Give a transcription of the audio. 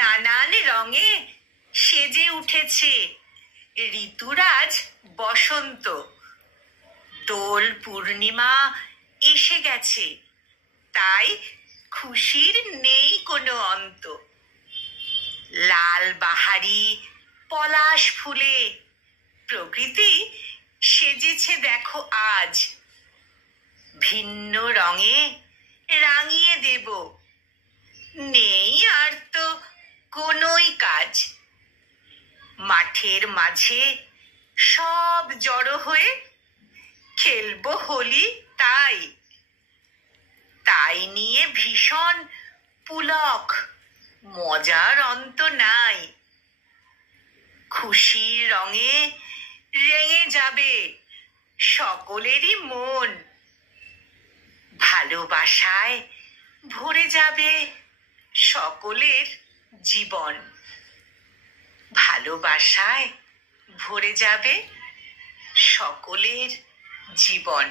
নানান রঙে সেজে উঠেছে ঋতুরাজ বসন্ত। দোল পূর্ণিমা এসে গেছে, তাই খুশির নেই কোনো অন্ত। লাল বাহারি পলাশ ফুলে প্রকৃতি সেজেছে দেখো আজ। ভিন্ন রঙে রাঙিয়ে দেব, নেই আর তো কোনোই কাজ। মাঠের মাঝে সব জড়ো হয়ে খেলবো হোলি তাই। তাই নিয়ে ভীষণ পুলক, মজার অন্ত নাই। খুশির রঙে রেঙে যাবে সকলেরই মন। ভালোবাসায় ভরে যাবে সকলের জীবন। ভালোবাসায় ভরে যাবে সকলের জীবন।